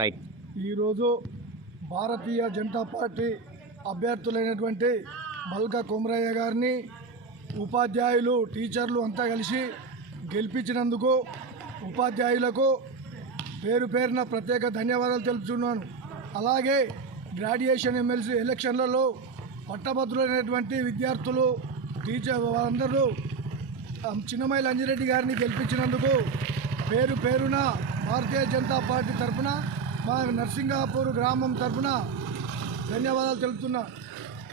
Right. ఈరోజు Bharatiya Janata party అభ్యర్థులైనటువంటి మల్కా కుమరయ్య గారిని ఉపాధ్యాయులు టీచర్లు అంతా కలిసి గెలిపించినందుకు ఉపాధ్యాయులకు పేరు పేరున ప్రత్యేక ధన్యవాదాలు తెలుపుతున్నాను. అలాగే గ్రాడ్యుయేషన్ ఎమ్మెల్సీ ఎలక్షన్లలో పట్టభద్రులైనటువంటి విద్యార్థులు టీచర్ వాళ్ళందరూ చిన్నమైల అంజిరెడ్డి గారిని గెలిపించినందుకు పేరు పేరున భారతీయ జనతా పార్టీ తరఫున మా నర్సింగాపూర్ గ్రామం తరఫున ధన్యవాదాలు తెలుపుతున్నా.